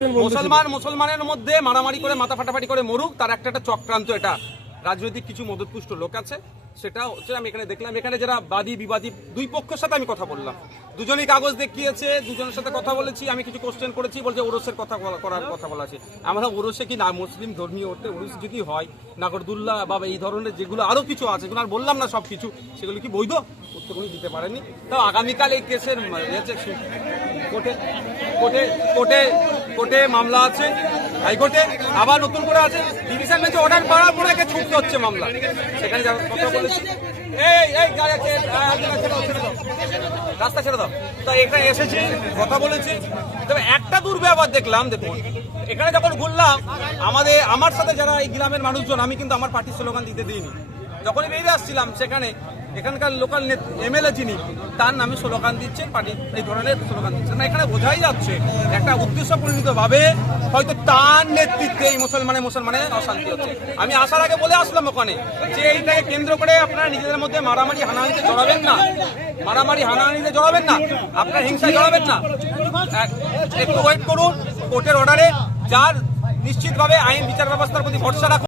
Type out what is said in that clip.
মুসলমানের মধ্যে মারামারি করে মাথা ফাটাফাটি করে মরুক, তার একটা চক্রান্ত। এটা রাজনৈতিক কিছু মদতপুষ্ট লোক আছে, সেটা হচ্ছে আমি এখানে দেখলাম। এখানে যারা বাদী বিবাদী দুই পক্ষের সাথে আমি কথা বললাম, দুজনই কাগজ দেখিয়েছে, দুজনের সাথে কথা বলেছি, আমি কিছু কোশ্চেন করেছি, বলছে ওরসের কথা করার কথা বলা আছে। আমরা ওরসে কি না মুসলিম ধর্মীয় ওতে ওরস যদি হয়, নাগরদুল্লাহ বা এই ধরনের যেগুলো আরো কিছু আছে, যেগুলো আর বললাম না সব কিছু, সেগুলো কি বৈধ? উত্তরগুলি দিতে পারেনি। তাও আগামীকাল এই কেসের কোর্টে কোর্টে কোর্টে কোর্টে মামলা আছে, হাইকোর্টে আবার নতুন করে আছে, ডিভিশন বেঞ্চে অর্ডার করার পরে ছুটতে হচ্ছে মামলা। সেখানে কথা বলেছি, রাস্তা ছেড়ে দাও। তা এখানে এসেছি, কথা বলেছি। তবে একটা দুর্ব্যবহার দেখলাম, দেখুন এখানে যখন ঘুরলাম, আমার সাথে যারা এই গ্রামের মানুষজন, আমি কিন্তু আমার পার্টির স্লোগান দিতে দিইনি। যখনই বেরিয়ে আসছিলাম, সেখানে এখানকার লোকাল এমএলএ যিনি, তার নামে স্লোগান দিচ্ছেন, পার্টি এই ধরনের স্লোগান দিচ্ছেন না। এখানে বোঝাই যাচ্ছে একটা উদ্দেশ্যপরিণত ভাবে হয়তো তার নেতৃত্বে এই মুসলমানের অশান্তি হচ্ছে। আমি আসার আগে বলে আসলাম ওখানে যে এইটাকে কেন্দ্র করে আপনারা নিজেদের মধ্যে মারামারি হানাহানিতে জড়াবেন না, আপনার হিংসায় জড়াবেন না। একটু ওয়েট করুন, কোর্টের অর্ডারে যার নিশ্চিতভাবে আইন বিচার ব্যবস্থার প্রতি ভরসা রাখুন।